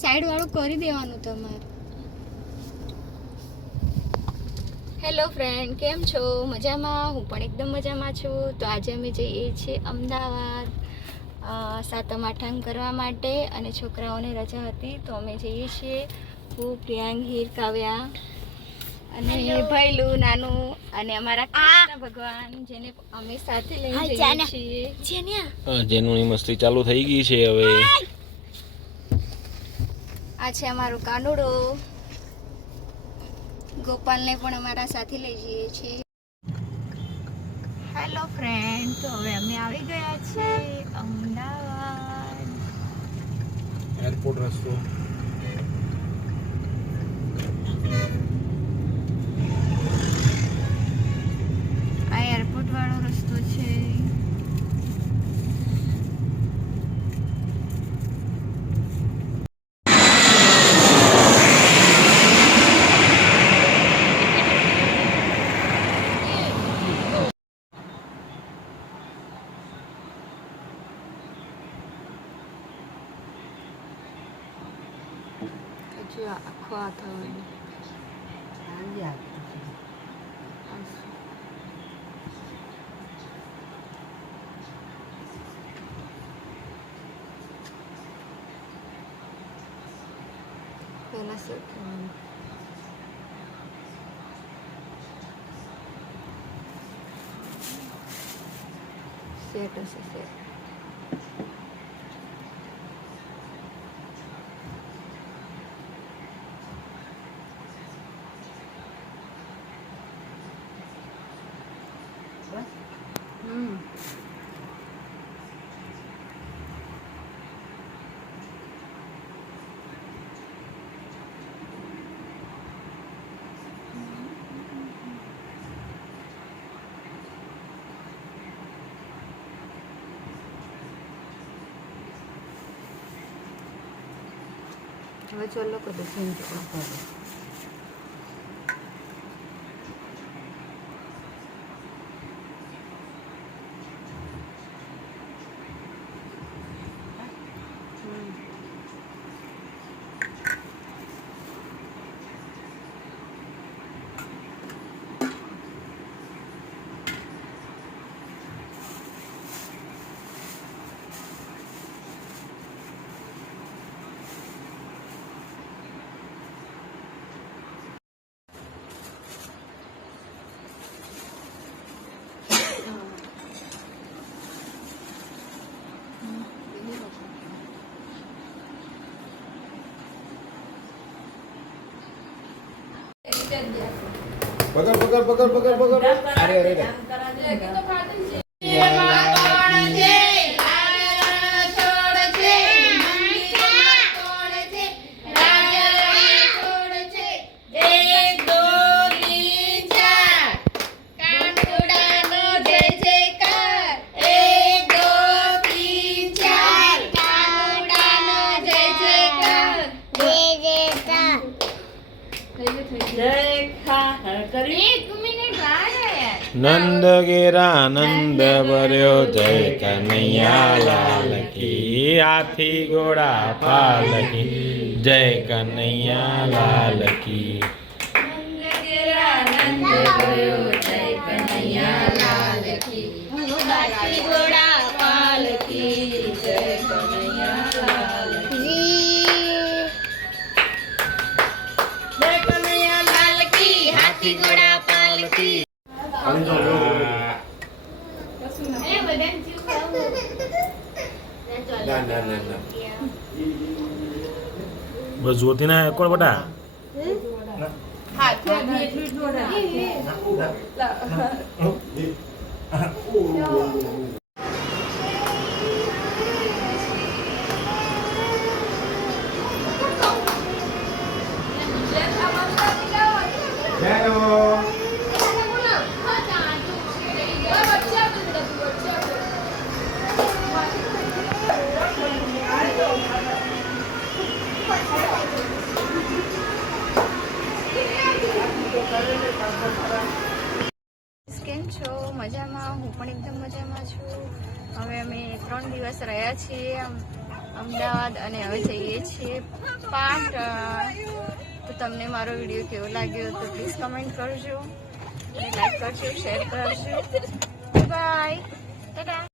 Side વાળું કરી દેવાનું તમારે. હેલો ફ્રેન્ડ, કેમ છો? મજામાં? હું પણ એકદમ મજામાં છું. તો આજે અમે જઈએ છીએ અમદાવાદ સાતમ આઠમ કરવા માટે, અને છોકરાઓને રજા હતી તો અમે જઈએ છીએ. હું, પ્રિયાંગ, હીર, કાવ્યા અને ભાઈલું નાનું અને અમારા કૃષ્ણ ભગવાન, જેને અમે સાથે લઈને જઈએ છીએ. જેનું મસ્તી ચાલુ થઈ ગઈ છે હવે. આ છે અમારું કાનુડો. ગોપાલને પણ અમારા સાથે લઈ જઈએ છીએ. હેલો ફ્રેન્ડ, તો હવે અમે આવી ગયા છીએ અમદાવાદ. એરપોર્ટ રસ્તો. આ એરપોર્ટ વાળો રસ્તો છે. આખો આ થવાનું પહેલા સેટ કરવાનું. સેટ હશે સેટ. હવે ચાલો કદો ચેન્જ કરો. પકડ. અરે. નંદ ઘેરા નંદ ભર્યો, જય કનૈયા લાલ કી. હાથી ઘોડા પાલકી, જય કનૈયા લાલ કી. નંદ ઘેરા નંદ ભર્યો, જય કનૈયા લાલ કી. હાથી ઘોડા પાલકી, જય કનૈયા લાલ કી. જય કનૈયા લાલ કી, હાથી ઘોડા પાલકી. બસ જોતી ના કોણ બટા. કેમ છો? મજામાં? હું પણ એકદમ મજામાં છું. હવે અમે 3 દિવસ રહ્યા છીએ અમદાવાદ અને હવે જઈએ છીએ પાટણ. તો તમને મારો વિડીયો કેવો લાગ્યો તો પ્લીઝ કમેન્ટ કરજો, લાઈક કરજો, શેર કરજો. બાય. ટાટા.